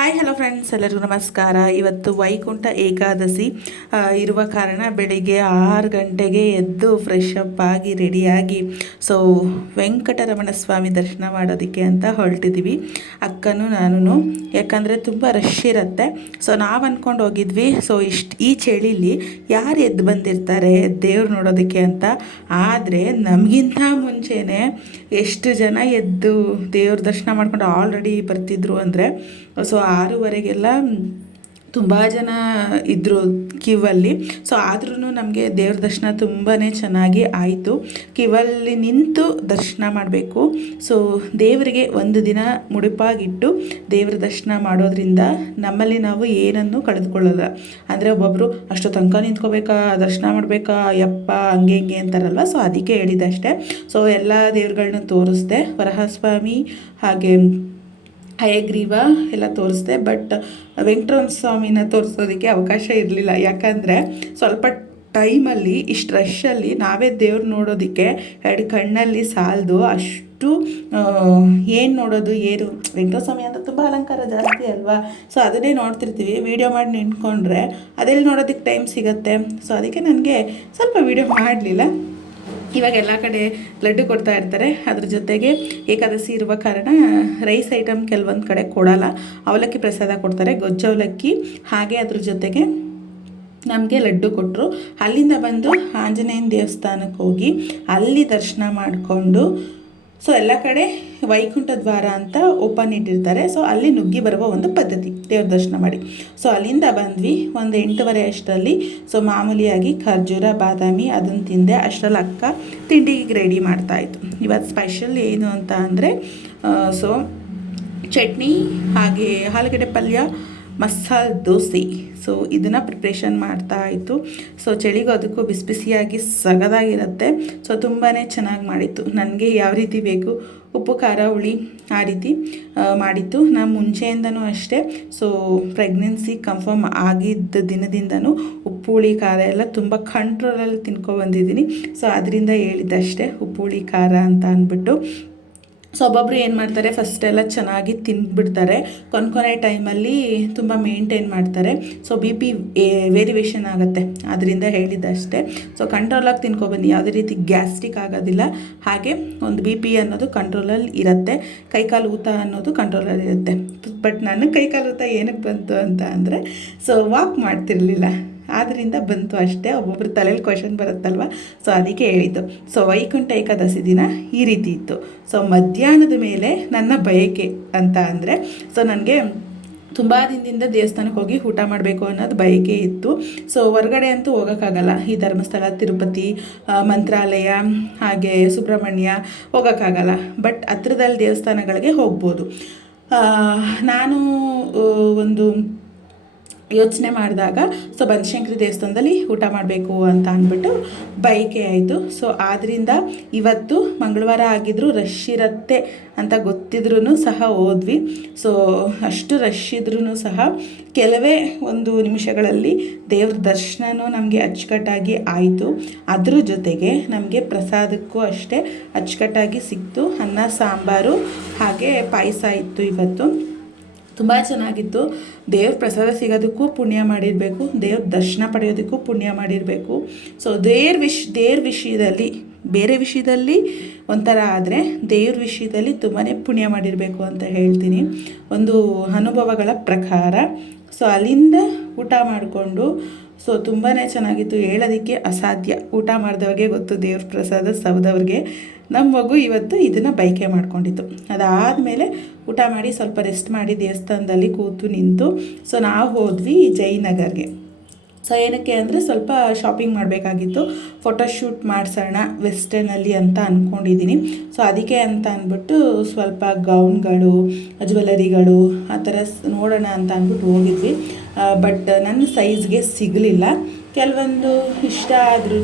Hi hello friends ಎಲ್ಲರಿಗೂ ನಮಸ್ಕಾರ. ಇವತ್ತು ವೈಕುಂಠ ಏಕಾದಶಿ ಇರುವ ಕಾರಣ ಬೆಳಿಗ್ಗೆ ಆರು ಗಂಟೆಗೆ ಎದ್ದು ಫ್ರೆಶ್ ಅಪ್ ಆಗಿ ರೆಡಿಯಾಗಿ ಸೊ ವೆಂಕಟರಮಣ ಸ್ವಾಮಿ ದರ್ಶನ ಮಾಡೋದಕ್ಕೆ ಅಂತ ಹೊರಟಿದ್ದೀವಿ ಅಕ್ಕನೂ ನಾನು ಯಾಕಂದರೆ ತುಂಬ ರಶ್ ಇರುತ್ತೆ. ಸೊ ನಾವು ಅಂದ್ಕೊಂಡು ಹೋಗಿದ್ವಿ. ಸೊ ಇಷ್ಟು ಈ ಚಳಿಲಿ ಯಾರು ಎದ್ದು ಬಂದಿರ್ತಾರೆ, ದೇವ್ರು ನೋಡೋದಕ್ಕೆ ಅಂತ. ಆದರೆ, ನಮಗಿಂತ ಮುಂಚೆನೇ ಎಷ್ಟು ಜನ ಎದ್ದು ದೇವ್ರ ದರ್ಶನ ಮಾಡ್ಕೊಂಡು ಆಲ್ರೆಡಿ ಬರ್ತಿದ್ರು ಅಂದರೆ ಸೊ ಆರೂವರೆಗೆಲ್ಲ ತುಂಬ ಜನ ಇದ್ದರು ಕ್ಯೂವಲ್ಲಿ ಸೊ ಆದ್ರೂ ನಮಗೆ ದೇವ್ರ ದರ್ಶನ ತುಂಬಾ ಚೆನ್ನಾಗಿ ಆಯಿತು. ಕ್ಯೂವಲ್ಲಿ ನಿಂತು ದರ್ಶನ ಮಾಡಬೇಕು. ಸೊ ದೇವರಿಗೆ ಒಂದು ದಿನ ಮುಡಿಪಾಗಿಟ್ಟು ದೇವ್ರ ದರ್ಶನ ಮಾಡೋದ್ರಿಂದ ನಮ್ಮಲ್ಲಿ ನಾವು ಏನನ್ನು ಕಳೆದುಕೊಳ್ಳಲ್ಲ. ಅಂದರೆ ಒಬ್ಬೊಬ್ಬರು ಅಷ್ಟು ತನಕ ನಿಂತ್ಕೋಬೇಕಾ, ದರ್ಶನ ಮಾಡಬೇಕಾ, ಯಪ್ಪ, ಹಂಗೆ ಹಿಂಗೆ ಅಂತಾರಲ್ವ? ಸೊ ಅದಕ್ಕೆ ಹೇಳಿದಷ್ಟೇ ಸೊ ಎಲ್ಲ ದೇವ್ರುಗಳ್ನ ತೋರಿಸ್ದೆ. ವರಹಸ್ವಾಮಿ ಹಾಗೆ ಹಯಗ್ರೀವ ಎಲ್ಲ ತೋರಿಸ್ದೆ ಬಟ್ ವೆಂಕಟರಮಣ ಸ್ವಾಮಿನ ತೋರಿಸೋದಕ್ಕೆ ಅವಕಾಶ ಇರಲಿಲ್ಲ. ಯಾಕಂದರೆ ಸ್ವಲ್ಪ ಟೈಮಲ್ಲಿ ಇಷ್ಟು ರಶ್ಶಲ್ಲಿ ನಾವೇ ದೇವ್ರು ನೋಡೋದಕ್ಕೆ ಎರಡು ಕಣ್ಣಲ್ಲಿ ಸಾಲದು ಅಷ್ಟು ಏನು ನೋಡೋದು, ಏನು ವೆಂಕಟಸ್ವಾಮಿ ಸ್ವಾಮಿ ಅಂತ ತುಂಬ ಅಲಂಕಾರ ಜಾಸ್ತಿ ಅಲ್ವಾ? ಸೊ ಅದನ್ನೇ ನೋಡ್ತಿರ್ತೀವಿ. ವೀಡಿಯೋ ಮಾಡಿ ನಿಂತ್ಕೊಂಡ್ರೆ ಅದೆಲ್ಲಿ ನೋಡೋದಕ್ಕೆ ಟೈಮ್ ಸಿಗುತ್ತೆ? ಸೊ ಅದಕ್ಕೆ ನನಗೆ ಸ್ವಲ್ಪ ವೀಡಿಯೋ ಮಾಡಲಿಲ್ಲ. ಇವಾಗ ಎಲ್ಲ ಕಡೆ ಲಡ್ಡು ಕೊಡ್ತಾ ಇರ್ತಾರೆ. ಅದ್ರ ಜೊತೆಗೆ ಏಕಾದಶಿ ಇರುವ ಕಾರಣ ರೈಸ್ ಐಟಮ್ ಕೆಲವೊಂದು ಕಡೆ ಕೊಡಲ್ಲ. ಅವಲಕ್ಕಿ ಪ್ರಸಾದ ಕೊಡ್ತಾರೆ. ಗೊಜ್ಜು ಅವಲಕ್ಕಿ. ಹಾಗೆ ಅದ್ರ ಜೊತೆಗೆ ನಮಗೆ ಲಡ್ಡು ಕೊಟ್ಟರು ಅಲ್ಲಿಂದ ಬಂದು ಆಂಜನೇಯನ ದೇವಸ್ಥಾನಕ್ಕೆ ಹೋಗಿ ಅಲ್ಲಿ ದರ್ಶನ ಮಾಡಿಕೊಂಡು ಸೊ ಎಲ್ಲ ಕಡೆ ವೈಕುಂಠ ದ್ವಾರ ಅಂತ ಓಪನ್ ಇಟ್ಟಿರ್ತಾರೆ. ಸೊ ಅಲ್ಲಿ ನುಗ್ಗಿ ಬರುವ ಒಂದು ಪದ್ಧತಿ, ದೇವ್ರ ದರ್ಶನ ಮಾಡಿ. ಸೊ ಅಲ್ಲಿಂದ ಬಂದ್ವಿ ಒಂದು ಎಂಟೂವರೆ ಅಷ್ಟರಲ್ಲಿ. ಸೊ ಮಾಮೂಲಿಯಾಗಿ ಖರ್ಜೂರ, ಬಾದಾಮಿ, ಅದನ್ನು ತಿಂದೆ. ಅಷ್ಟರಲ್ಲಿ ಅಕ್ಕ ತಿಂಡಿಗೆ ರೆಡಿ ಮಾಡ್ತಾಯಿತ್ತು ಇವತ್ತು ಸ್ಪೆಷಲ್ ಏನು ಅಂತ ಅಂದರೆ ಸೊ ಚಟ್ನಿ, ಹಾಗೆ ಆಲೂಗಡ್ಡೆ ಪಲ್ಯ ಮಸಾಲೆ ದೋಸೆ. ಸೊ ಇದನ್ನು ಪ್ರಿಪ್ರೇಷನ್ ಮಾಡ್ತಾ ಇತ್ತು. ಸೊ ಚಳಿಗೂ ಅದಕ್ಕೂ ಬಿಸಿ ಬಿಸಿಯಾಗಿ ಸಗದಾಗಿರುತ್ತೆ. ಸೊ ತುಂಬಾ ಚೆನ್ನಾಗಿ ಮಾಡಿತ್ತು. ನನಗೆ ಯಾವ ರೀತಿ ಬೇಕು, ಉಪ್ಪು, ಖಾರ, ಹುಳಿ ಆ ರೀತಿ ಮಾಡಿತ್ತು. ನಾನು ಮುಂಚೆಯಿಂದನೂ ಅಷ್ಟೇ. ಸೊ ಪ್ರೆಗ್ನೆನ್ಸಿ ಕನ್ಫರ್ಮ್ ಆಗಿದ್ದ ದಿನದಿಂದನೂ ಉಪ್ಪು, ಹುಳಿ, ಖಾರ ಎಲ್ಲ ತುಂಬ ಕಂಟ್ರೋಲಲ್ಲಿ ತಿನ್ಕೊಬಂದಿದ್ದೀನಿ ಸೊ ಅದರಿಂದ ಹೇಳಿದ್ದಷ್ಟೇ, ಉಪ್ಪು, ಹುಳಿ, ಖಾರ ಅಂತ ಅಂದ್ಬಿಟ್ಟು. ಸೊ ಒಬ್ಬೊಬ್ರು ಏನು ಮಾಡ್ತಾರೆ ಫಸ್ಟ್ ಎಲ್ಲ ಚೆನ್ನಾಗಿ ತಿಂದ್ಬಿಡ್ತಾರೆ. ಕೊನೆ ಟೈಮಲ್ಲಿ ತುಂಬ ಮೇಂಟೈನ್ ಮಾಡ್ತಾರೆ. ಸೊ ಬಿ ಪಿ ವೇರಿಯೇಷನ್ ಆಗುತ್ತೆ ಅದರಿಂದ ಹೇಳಿದ್ದಷ್ಟೇ ಸೊ ಕಂಟ್ರೋಲಾಗಿ ತಿನ್ಕೊಬನ್ನಿ. ಯಾವುದೇ ರೀತಿ ಗ್ಯಾಸ್ಟ್ರಿಕ್ ಆಗೋದಿಲ್ಲ. ಹಾಗೆ ಒಂದು ಬಿ ಪಿ ಅನ್ನೋದು ಕಂಟ್ರೋಲಲ್ಲಿ ಇರುತ್ತೆ. ಕೈಕಾಲು ಊತ ಅನ್ನೋದು ಕಂಟ್ರೋಲಲ್ಲಿ ಇರುತ್ತೆ. ಬಟ್ ನಾನು ಕೈಕಾಲು ಊತ ಏನಕ್ಕೆ ಬಂತು ಅಂತ ಅಂದರೆ ಸೊ ವಾಕ್ ಮಾಡ್ತಿರ್ಲಿಲ್ಲ. ಆದ್ದರಿಂದ ಬಂತು ಅಷ್ಟೇ, ಒಬ್ಬೊಬ್ರು ತಲೆಯಲ್ಲಿ ಕ್ವಶನ್ ಬರುತ್ತಲ್ವ? ಸೊ ಅದಕ್ಕೆ ಹೇಳಿದ್ದು. ಸೊ ವೈಕುಂಠ ಏಕಾದಶಿ ದಿನ ಈ ರೀತಿ ಇತ್ತು. ಸೊ ಮಧ್ಯಾಹ್ನದ ಮೇಲೆ ನನ್ನ ಬಯಕೆ ಅಂತ ಅಂದರೆ ಸೊ ನನಗೆ ತುಂಬ ದಿನದಿಂದ ದೇವಸ್ಥಾನಕ್ಕೆ ಹೋಗಿ ಊಟ ಮಾಡಬೇಕು ಅನ್ನೋದು ಬಯಕೆ ಇತ್ತು. ಸೊ ಹೊರಗಡೆ ಅಂತೂ ಹೋಗೋಕ್ಕಾಗಲ್ಲ. ಈ ಧರ್ಮಸ್ಥಳ, ತಿರುಪತಿ ಮಂತ್ರಾಲಯ, ಹಾಗೆ ಸುಬ್ರಹ್ಮಣ್ಯ ಹೋಗೋಕ್ಕಾಗಲ್ಲ. ಬಟ್ ಹತ್ರದಲ್ಲಿ ದೇವಸ್ಥಾನಗಳಿಗೆ ಹೋಗ್ಬೋದು. ನಾನು ಒಂದು ಯೋಚನೆ ಮಾಡಿದಾಗ, ಸೊ ಬನಶಂಕರಿ ದೇವಸ್ಥಾನದಲ್ಲಿ ಊಟ ಮಾಡಬೇಕು ಅಂತ ಅಂದ್ಬಿಟ್ಟು ಬೈಕೆ ಆಯಿತು. ಸೊ ಆದ್ದರಿಂದ ಇವತ್ತು ಮಂಗಳವಾರ ಆಗಿದ್ದರೂ ರಶ್ ಇರುತ್ತೆ ಅಂತ ಗೊತ್ತಿದ್ರೂ ಸಹ ಹೋದ್ವಿ ಸೊ ಅಷ್ಟು ರಶ್ ಇದ್ರೂ ಸಹ ಕೆಲವೇ ಒಂದು ನಿಮಿಷಗಳಲ್ಲಿ ದೇವ್ರ ದರ್ಶನವೂ ನಮಗೆ ಅಚ್ಚುಕಟ್ಟಾಗಿ ಆಯಿತು. ಅದ್ರ ಜೊತೆಗೆ ನಮಗೆ ಪ್ರಸಾದಕ್ಕೂ ಅಷ್ಟೇ ಅಚ್ಚುಕಟ್ಟಾಗಿ ಸಿಕ್ತು. ಅನ್ನ, ಸಾಂಬಾರು ಹಾಗೆ ಪಾಯಸ ಇತ್ತು ಇವತ್ತು. ತುಂಬ ಚೆನ್ನಾಗಿತ್ತು. ದೇವ್ರ ಪ್ರಸಾದ ಸಿಗೋದಕ್ಕೂ ಪುಣ್ಯ ಮಾಡಿರಬೇಕು. ದೇವ್ರ ದರ್ಶನ ಪಡೆಯೋದಕ್ಕೂ ಪುಣ್ಯ ಮಾಡಿರಬೇಕು. ಸೊ ದೇವ್ರ ವಿಷ್, ದೇವ್ರ ವಿಷಯದಲ್ಲಿ, ಬೇರೆ ವಿಷಯದಲ್ಲಿ ಒಂಥರ ಆದರೆ ದೇವ್ರ ವಿಷಯದಲ್ಲಿ ತುಂಬಾ ಪುಣ್ಯ ಮಾಡಿರಬೇಕು ಅಂತ ಹೇಳ್ತೀನಿ. ಒಂದು ಅನುಭವಗಳ ಪ್ರಕಾರ. ಸೊ ಅಲ್ಲಿಂದ ಊಟ ಮಾಡಿಕೊಂಡು ಸೊ ತುಂಬಾ ಚೆನ್ನಾಗಿತ್ತು. ಹೇಳೋದಕ್ಕೆ ಅಸಾಧ್ಯ. ಊಟ ಮಾಡಿದವ್ರಿಗೆ ಗೊತ್ತು ದೇವ್ರ ಪ್ರಸಾದ ಸವದವ್ರಿಗೆ ನಮ್ಮ ಮಗು ಇವತ್ತು ಇದನ್ನು ಬೈಕೆ ಮಾಡ್ಕೊಂಡಿತ್ತು ಅದಾದಮೇಲೆ ಊಟ ಮಾಡಿ ಸ್ವಲ್ಪ ರೆಸ್ಟ್ ಮಾಡಿ ದೇವಸ್ಥಾನದಲ್ಲಿ ಕೂತು ನಿಂತು ಸೊ ನಾವು ಹೋದ್ವಿ ಜಯನಗರ್ಗೆ ಸೊ ಏನಕ್ಕೆ ಅಂದರೆ ಸ್ವಲ್ಪ ಶಾಪಿಂಗ್ ಮಾಡಬೇಕಾಗಿತ್ತು. ಫೋಟೋಶೂಟ್ ಮಾಡಿಸೋಣ ವೆಸ್ಟರ್ನಲ್ಲಿ ಅಂತ ಅಂದ್ಕೊಂಡಿದ್ದೀನಿ ಸೊ ಅದಕ್ಕೆ ಅಂತ ಅಂದ್ಬಿಟ್ಟು ಸ್ವಲ್ಪ ಗೌನ್ಗಳು ಜ್ಯುವೆಲರಿಗಳು ಆ ಥರ ನೋಡೋಣ ಅಂತ ಅಂದ್ಬಿಟ್ಟು ಹೋಗಿದ್ವಿ. ಬಟ್ ನನ್ನ ಸೈಜ್ಗೆ ಸಿಗಲಿಲ್ಲ. ಕೆಲವೊಂದು ಇಷ್ಟ ಆದ್ರೂ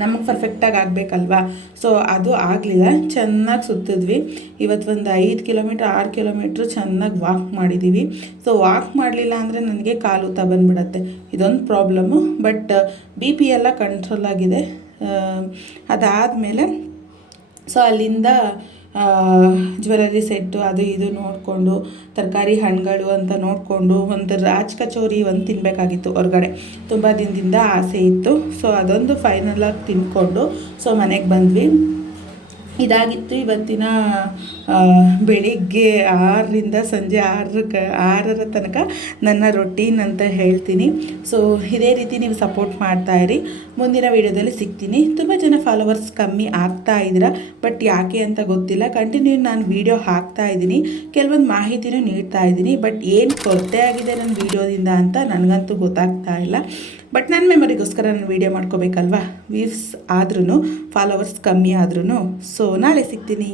ನಮಗೆ ಪರ್ಫೆಕ್ಟಾಗಿ ಆಗಬೇಕಲ್ವಾ? ಸೊ ಅದು ಆಗಲಿಲ್ಲ. ಚೆನ್ನಾಗಿ ಸುತ್ತಿದ್ವಿ. ಇವತ್ತು ಒಂದು ಐದು ಕಿಲೋಮೀಟ್ರ್ ಆರು ಕಿಲೋಮೀಟ್ರ್ ಚೆನ್ನಾಗಿ ವಾಕ್ ಮಾಡಿದ್ದೀವಿ ಸೊ ವಾಕ್ ಮಾಡಲಿಲ್ಲ ಅಂದರೆ ನನಗೆ ಕಾಲು ಊತ ಬಂದ್ಬಿಡತ್ತೆ. ಇದೊಂದು ಪ್ರಾಬ್ಲಮ್ಮು ಬಟ್ ಬಿ ಪಿ ಎಲ್ಲ ಕಂಟ್ರೋಲ್ ಆಗಿದೆ. ಅದಾದಮೇಲೆ ಸೊ ಅಲ್ಲಿಂದ ಜ್ಯುವೆಲರಿ ಸೆಟ್ಟು ಅದು ಇದು ನೋಡಿಕೊಂಡು, ತರಕಾರಿ ಹಣ್ಣುಗಳು ಅಂತ ನೋಡಿಕೊಂಡು ಒಂದು ರಾಜ್ ಕಚೋರಿ ಒಂದು ತಿನ್ನಬೇಕಾಗಿತ್ತು ಹೊರಗಡೆ. ತುಂಬ ದಿನದಿಂದ ಆಸೆ ಇತ್ತು. ಸೊ ಅದೊಂದು ಫೈನಲಾಗಿ ತಿಂದ್ಕೊಂಡು ಸೊ ಮನೆಗೆ ಬಂದ್ವಿ. ಇದಾಗಿತ್ತು ಇವತ್ತಿನ ಬೆಳಿಗ್ಗೆ ಆರರಿಂದ ಸಂಜೆ ಆರಕ್ಕೆ, ಆರರ ತನಕ ನನ್ನ ರೊಟೀನ್ ಅಂತ ಹೇಳ್ತೀನಿ. ಸೊ ಇದೇ ರೀತಿ ನೀವು ಸಪೋರ್ಟ್ ಮಾಡ್ತಾ ಇರಿ. ಮುಂದಿನ ವಿಡಿಯೋದಲ್ಲಿ ಸಿಗ್ತೀನಿ. ತುಂಬ ಜನ ಫಾಲೋವರ್ಸ್ ಕಮ್ಮಿ ಆಗ್ತಾ ಇದ್ದೀರ ಬಟ್ ಯಾಕೆ ಅಂತ ಗೊತ್ತಿಲ್ಲ. ಕಂಟಿನ್ಯೂ ನಾನು ವೀಡಿಯೋ ಹಾಕ್ತಾ ಇದ್ದೀನಿ. ಕೆಲವೊಂದು ಮಾಹಿತಿನೂ ನೀಡ್ತಾ ಇದ್ದೀನಿ ಬಟ್ ಏನು ಕೊರತೆ ಆಗಿದೆ ನನ್ನ ವೀಡಿಯೋದಿಂದ ಅಂತ ನನಗಂತೂ ಗೊತ್ತಾಗ್ತಾ ಇಲ್ಲ. ಬಟ್ ನನ್ನ ಮೆಮೊರಿಗೋಸ್ಕರ ನಾನು ವೀಡಿಯೋ ಮಾಡ್ಕೋಬೇಕಲ್ವಾ? ವ್ಯೂಸ್ ಆದ್ರೂ ಫಾಲೋವರ್ಸ್ ಕಮ್ಮಿ ಆದ್ರೂ ಸೊ ನಾಳೆ ಸಿಗ್ತೀನಿ.